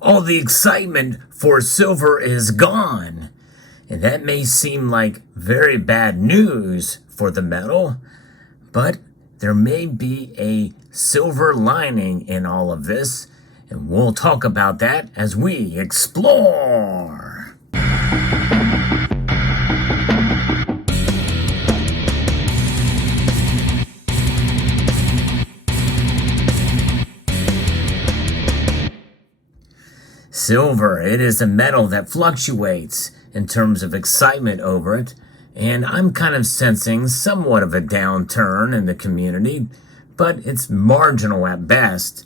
all the excitement for silver is gone. And that may seem like very bad news for the metal, but there may be a silver lining in all of this, and we'll talk about that as we explore. Silver, it is a metal that fluctuates in terms of excitement over it, and I'm kind of sensing somewhat of a downturn in the community, but it's marginal at best.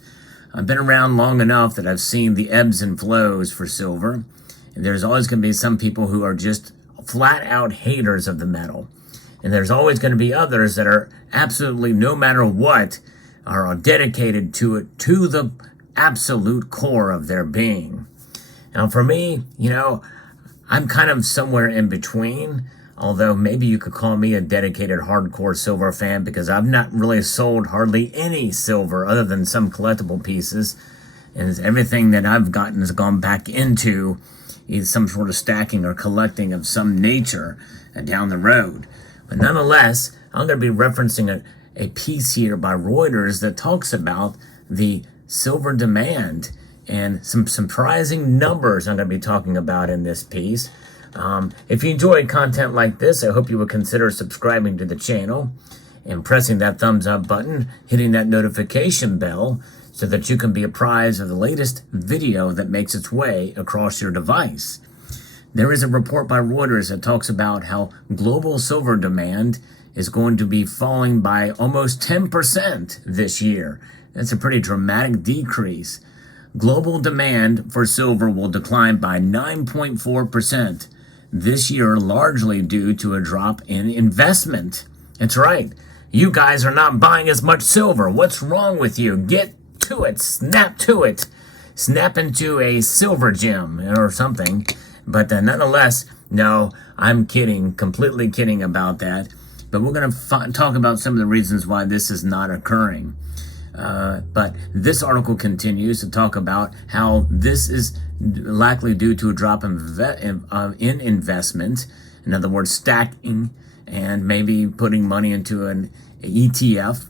I've been around long enough that I've seen the ebbs and flows for silver, and there's always going to be some people who are just flat out haters of the metal, and there's always going to be others that are absolutely, no matter what, are dedicated to it to the absolute core of their being. Now for me, I'm kind of somewhere in between, although maybe you could call me a dedicated hardcore silver fan because I've not really sold hardly any silver other than some collectible pieces, and everything that I've gotten has gone back into either some sort of stacking or collecting of some nature down the road. But nonetheless, I'm going to be referencing a piece here by Reuters that talks about the silver demand and some surprising numbers I'm going to be talking about in this piece. If you enjoy content like this, I hope you would consider subscribing to the channel and pressing that thumbs up button, hitting that notification bell so that you can be apprised of the latest video that makes its way across your device. There is a report by Reuters that talks about how global silver demand is going to be falling by almost 10% this year. That's a pretty dramatic decrease. Global demand for silver will decline by 9.4% this year, largely due to a drop in investment. That's right. You guys are not buying as much silver. What's wrong with you? Get to it. Snap to it. Snap into a silver gem or something. But nonetheless, no, I'm kidding. Completely kidding about that. But we're going to talk about some of the reasons why this is not occurring. But this article continues to talk about how this is likely due to a drop in investment. In other words, stacking and maybe putting money into an ETF.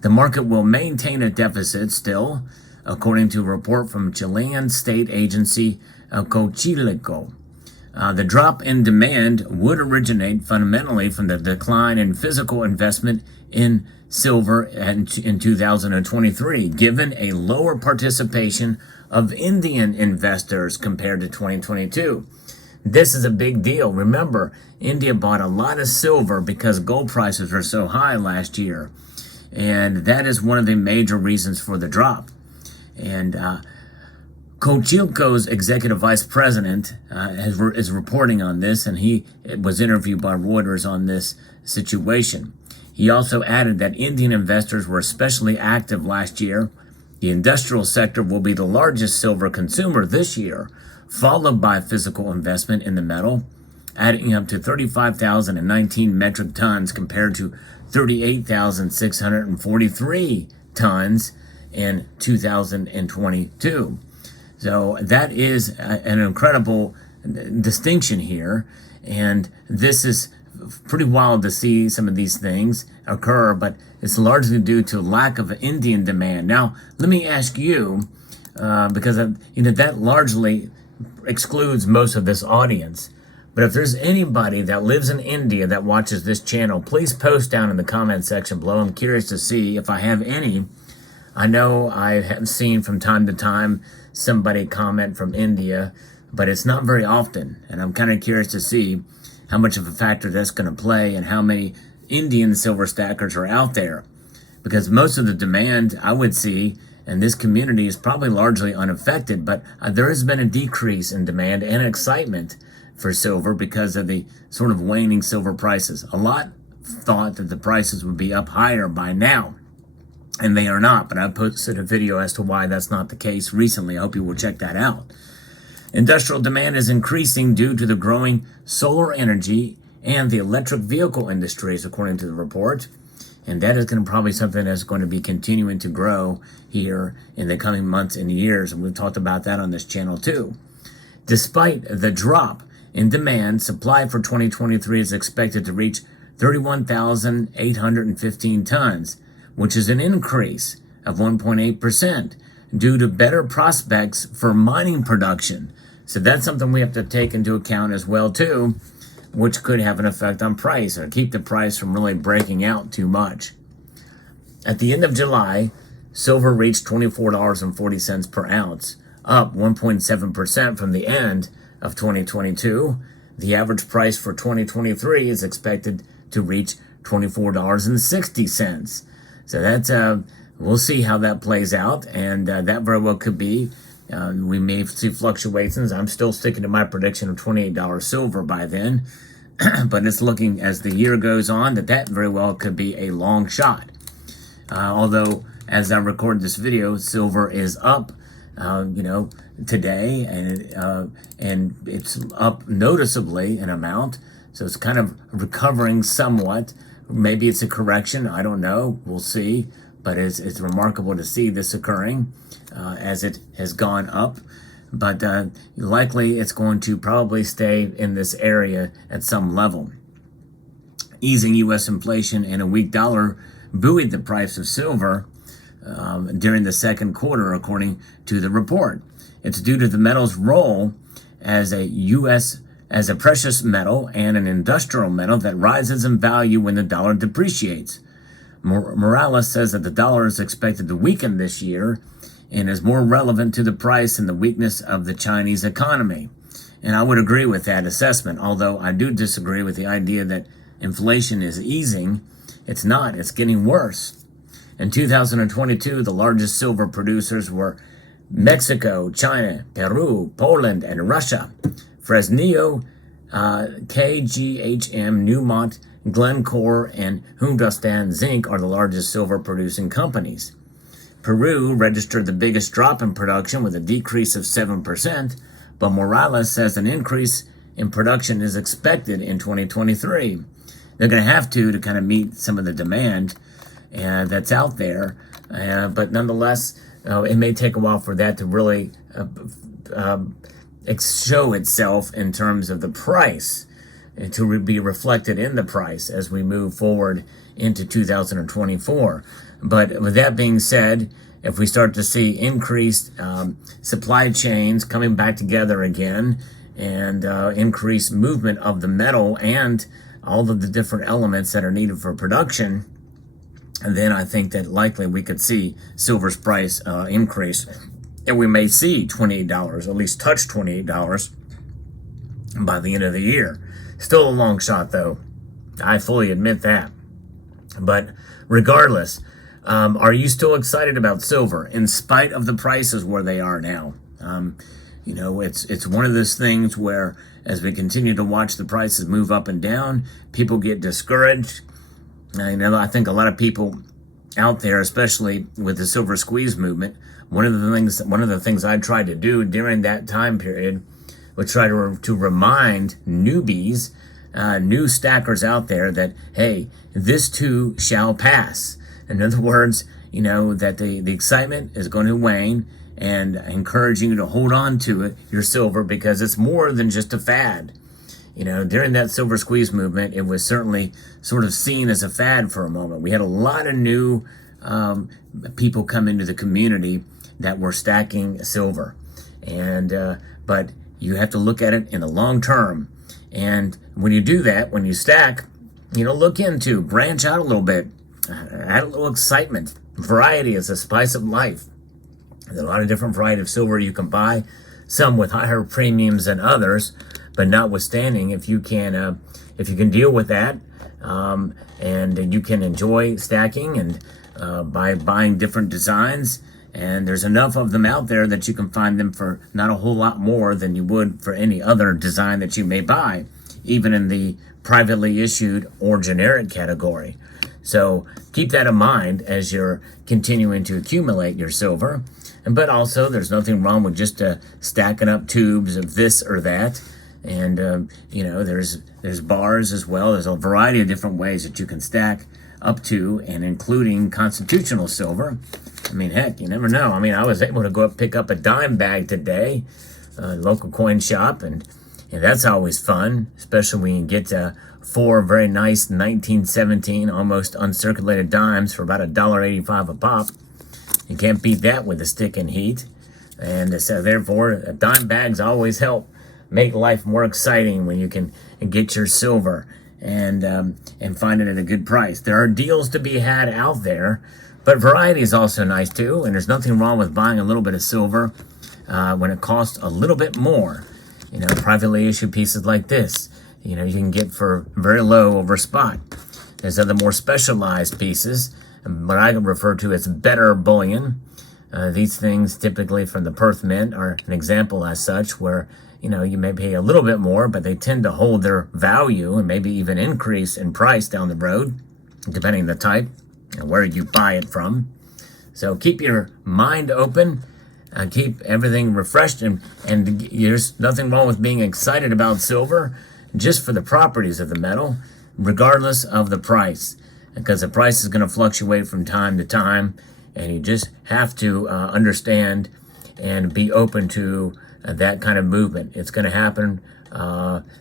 The market will maintain a deficit still, according to a report from Chilean state agency Cochilico. The drop in demand would originate fundamentally from the decline in physical investment in silver in 2023, given a lower participation of Indian investors compared to 2022. This is a big deal. Remember, India bought a lot of silver because gold prices were so high last year, and that is one of the major reasons for the drop. And Cochilco's executive vice president is reporting on this, and he was interviewed by Reuters on this situation. He also added that Indian investors were especially active last year. The industrial sector will be the largest silver consumer this year, followed by physical investment in the metal, adding up to 35,019 metric tons compared to 38,643 tons in 2022. So that is an incredible distinction here, and this is pretty wild to see some of these things occur, but it's largely due to lack of Indian demand. Now, let me ask you, because that largely excludes most of this audience, but if there's anybody that lives in India that watches this channel, please post down in the comment section below. I'm curious to see if I have any. I know I have seen from time to time somebody comment from India, but it's not very often, and I'm kind of curious to see how much of a factor that's going to play and how many Indian silver stackers are out there. Because most of the demand I would see in this community is probably largely unaffected, but there has been a decrease in demand and excitement for silver because of the sort of waning silver prices. A lot thought that the prices would be up higher by now, and they are not, but I posted a video as to why that's not the case recently. I hope you will check that out. Industrial demand is increasing due to the growing solar energy and the electric vehicle industries, according to the report. And that is going to probably something that's going to be continuing to grow here in the coming months and years. And we've talked about that on this channel too. Despite the drop in demand, supply for 2023 is expected to reach 31,815 tons, which is an increase of 1.8% due to better prospects for mining production. So that's something we have to take into account as well too, which could have an effect on price or keep the price from really breaking out too much. At the end of July, silver reached $24.40 per ounce, up 1.7% from the end of 2022. The average price for 2023 is expected to reach $24.60. So that's we'll see how that plays out, and that very well could be. We may see fluctuations. I'm still sticking to my prediction of $28 silver by then, but it's looking as the year goes on that very well could be a long shot. Although, as I record this video, silver is up, today, and it's up noticeably in amount. So it's kind of recovering somewhat. Maybe it's a correction. I don't know. We'll see. But it's remarkable to see this occurring as it has gone up. But likely it's going to probably stay in this area at some level. Easing U.S. inflation and a weak dollar buoyed the price of silver during the second quarter, according to the report. It's due to the metal's role as a precious metal and an industrial metal that rises in value when the dollar depreciates. Morales says that the dollar is expected to weaken this year and is more relevant to the price and the weakness of the Chinese economy. And I would agree with that assessment, although I do disagree with the idea that inflation is easing. It's not. It's getting worse. In 2022, the largest silver producers were Mexico, China, Peru, Poland, and Russia. Fresnillo, KGHM, Newmont, Glencore, and Hindustan Zinc are the largest silver producing companies. Peru registered the biggest drop in production with a decrease of 7%, but Morales says an increase in production is expected in 2023. They're going to have to kind of meet some of the demand that's out there, but nonetheless, it may take a while for that to really show itself in terms of the price, to be reflected in the price as we move forward into 2024. But with that being said, if we start to see increased supply chains coming back together again and increased movement of the metal and all of the different elements that are needed for production, and then I think that likely we could see silver's price increase. And we may see $28, at least touch $28 by the end of the year. Still a long shot, though. I fully admit that. But regardless, are you still excited about silver in spite of the prices where they are now? It's one of those things where as we continue to watch the prices move up and down, people get discouraged. I think a lot of people out there, especially with the silver squeeze movement, one of the things I tried to do during that time period was try to remind newbies, new stackers out there that, hey, this too shall pass. In other words, that the excitement is going to wane, and encouraging you to hold on to it, your silver, because it's more than just a fad. During that silver squeeze movement, it was certainly sort of seen as a fad for a moment. We had a lot of new people come into the community that were stacking silver. But you have to look at it in the long term. And when you do that, when you stack, branch out a little bit, add a little excitement. Variety is the spice of life. There's a lot of different variety of silver you can buy, some with higher premiums than others. But notwithstanding, if you can deal with that, and you can enjoy stacking and by buying different designs, and there's enough of them out there that you can find them for not a whole lot more than you would for any other design that you may buy, even in the privately issued or generic category. So keep that in mind as you're continuing to accumulate your silver. But also, there's nothing wrong with just stacking up tubes of this or that. And, there's bars as well. There's a variety of different ways that you can stack up to and including constitutional silver. I mean, heck, you never know. I mean, I was able to go up pick up a dime bag today, local coin shop, and that's always fun, especially when you get 4 very nice 1917 almost uncirculated dimes for about $1.85 a pop. You can't beat that with the stick and heat. And so therefore, dime bags always help make life more exciting when you can get your silver and find it at a good price. There are deals to be had out there, but variety is also nice too. And there's nothing wrong with buying a little bit of silver when it costs a little bit more. You know, privately issued pieces like this, you know, you can get for very low over spot. There's other more specialized pieces, what I refer to as better bullion. These things, typically from the Perth Mint, are an example as such, where, you know, you may pay a little bit more, but they tend to hold their value and maybe even increase in price down the road, depending on the type and where you buy it from. So keep your mind open, keep everything refreshed, and there's nothing wrong with being excited about silver just for the properties of the metal, regardless of the price, because the price is going to fluctuate from time to time. And you just have to understand and be open to that kind of movement. It's going to happen,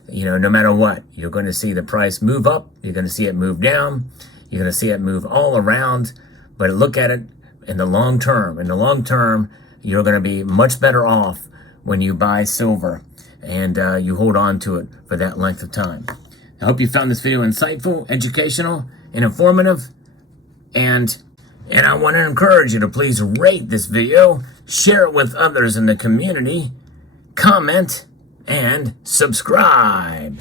you know, no matter what. You're going to see the price move up. You're going to see it move down. You're going to see it move all around. But look at it in the long term. In the long term, you're going to be much better off when you buy silver and you hold on to it for that length of time. I hope you found this video insightful, educational, and informative. And I want to encourage you to please rate this video, share it with others in the community, comment, and subscribe.